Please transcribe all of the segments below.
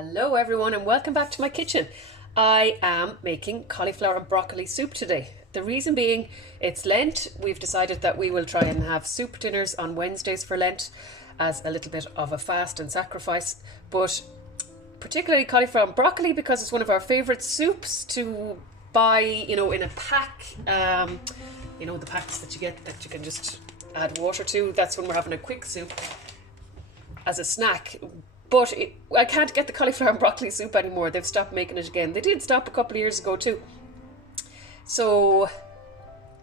Hello everyone and welcome back to my kitchen. I am making cauliflower and broccoli soup today. The reason being, it's Lent. We've decided that we will try and have soup dinners on Wednesdays for Lent as a little bit of a fast and sacrifice, but particularly cauliflower and broccoli because it's one of our favourite soups to buy, in a pack. The packs that you get that you can just add water to. That's when we're having a quick soup as a snack. But I can't get the cauliflower and broccoli soup anymore. They've stopped making it again. They did stop a couple of years ago too. So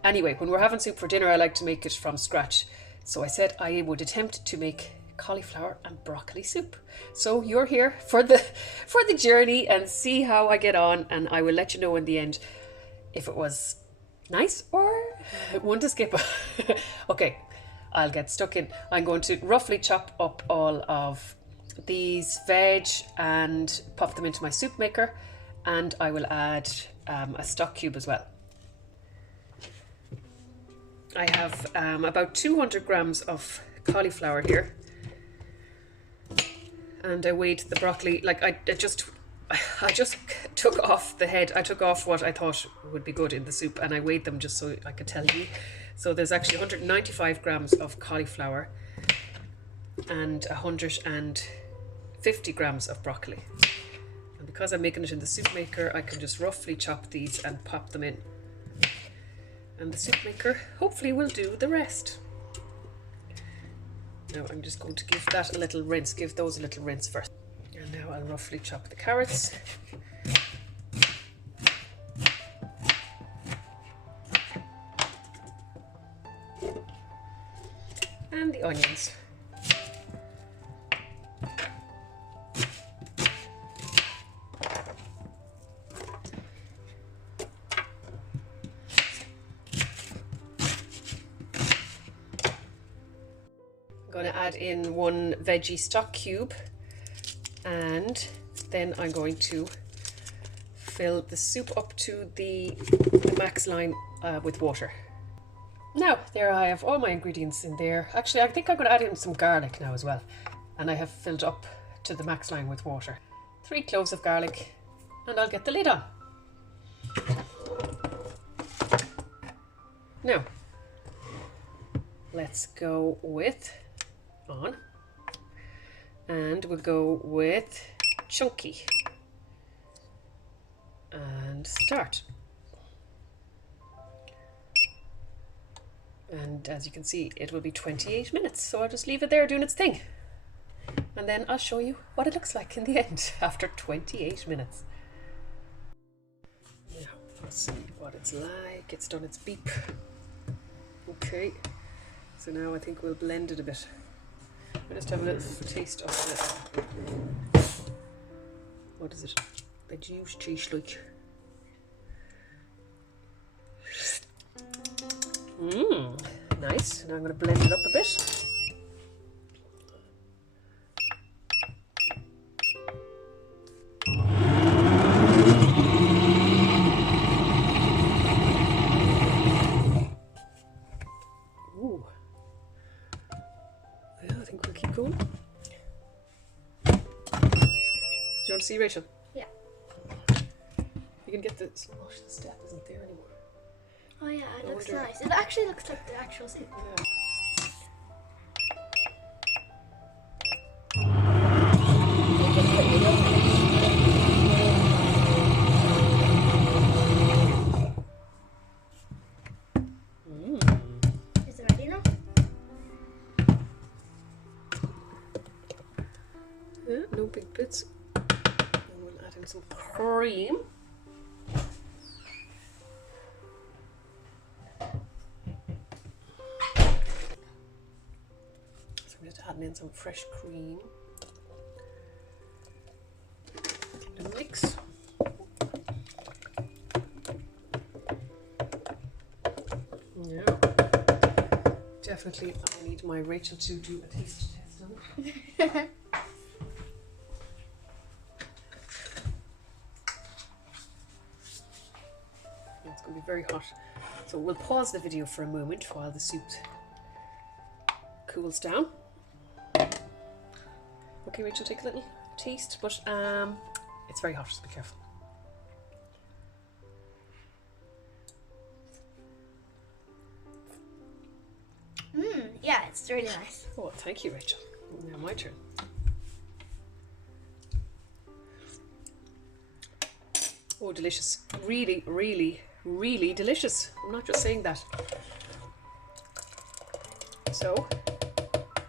anyway, when we're having soup for dinner, I like to make it from scratch. So I said I would attempt to make cauliflower and broccoli soup. So you're here for the journey and see how I get on, and I will let you know in the end if it was nice or one to skip. Okay, I'll get stuck in. I'm going to roughly chop up all of these veg and pop them into my soup maker, and I will add a stock cube as well. I have about 200 grams of cauliflower here, and I weighed the broccoli. Like I just took off the head. I took off what I thought would be good in the soup, and I weighed them just so I could tell you. So there's actually 195 grams of cauliflower and 150 grams of broccoli. And because I'm making it in the soup maker, I can just roughly chop these and pop them in. And the soup maker hopefully will do the rest. Now I'm just going to give that a little rinse, give those a little rinse first. And now I'll roughly chop the carrots. And the onions. I'm going to add in one veggie stock cube, and then I'm going to fill the soup up to the max line with water. Now, there I have all my ingredients in there. Actually, I think I'm going to add in some garlic now as well. And I have filled up to the max line with water. 3 cloves of garlic, and I'll get the lid on. Now, let's go with on. And we'll go with chunky. And start. And as you can see, it will be 28 minutes, so I'll just leave it there doing its thing. And then I'll show you what it looks like in the end after 28 minutes. Now, let's see what it's like. It's done its beep. Okay, so now I think we'll blend it a bit. I'll just have a little taste of the, what is it? The juice cheese like. Nice. Now I'm going to blend it up a bit. Ooh. Yeah, I think we'll keep going. Do you want to see, Rachel? Yeah. You can get the... Oh, the step isn't there anymore. Oh yeah, it looks nice. It actually looks like the actual soup. Yeah. Is it ready now? Yeah, no big bits. And we'll add in some cream. Adding in some fresh cream. And mix. Now, definitely I need my Rachel to do a taste test on it. It's going to be very hot. So we'll pause the video for a moment while the soup cools down. Okay, Rachel, take a little. taste, but it's very hot, so be careful. Yeah, it's really nice. Oh, thank you, Rachel. Now my turn. Oh, delicious. Really, really, really delicious. I'm not just saying that. So,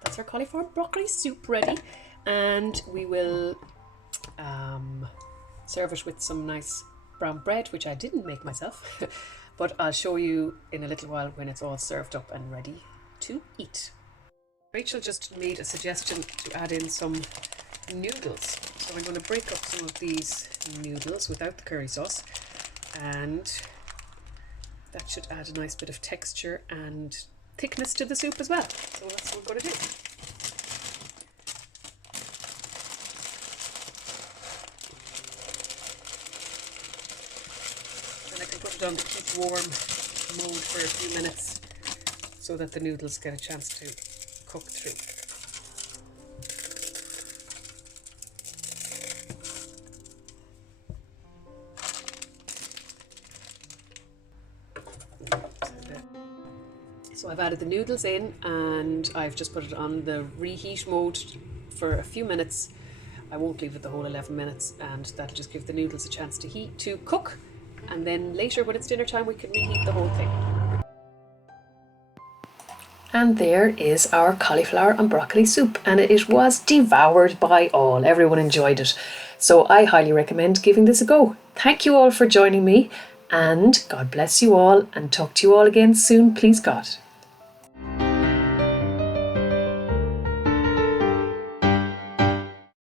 that's our cauliflower broccoli soup ready. And we will serve it with some nice brown bread, which I didn't make myself. But I'll show you in a little while when it's all served up and ready to eat. Rachel just made a suggestion to add in some noodles. So I'm going to break up some of these noodles without the curry sauce, and that should add a nice bit of texture and thickness to the soup as well. So that's what we're going to do. And I can put it on the keep warm mode for a few minutes so that the noodles get a chance to cook through. So I've added the noodles in and I've just put it on the reheat mode for a few minutes. I won't leave it the whole 11 minutes, and that'll just give the noodles a chance to cook, and then later when it's dinner time we can reheat the whole thing. And there is our cauliflower and broccoli soup, and it was devoured by all. Everyone enjoyed it. So I highly recommend giving this a go. Thank you all for joining me, and God bless you all, and talk to you all again soon, please God.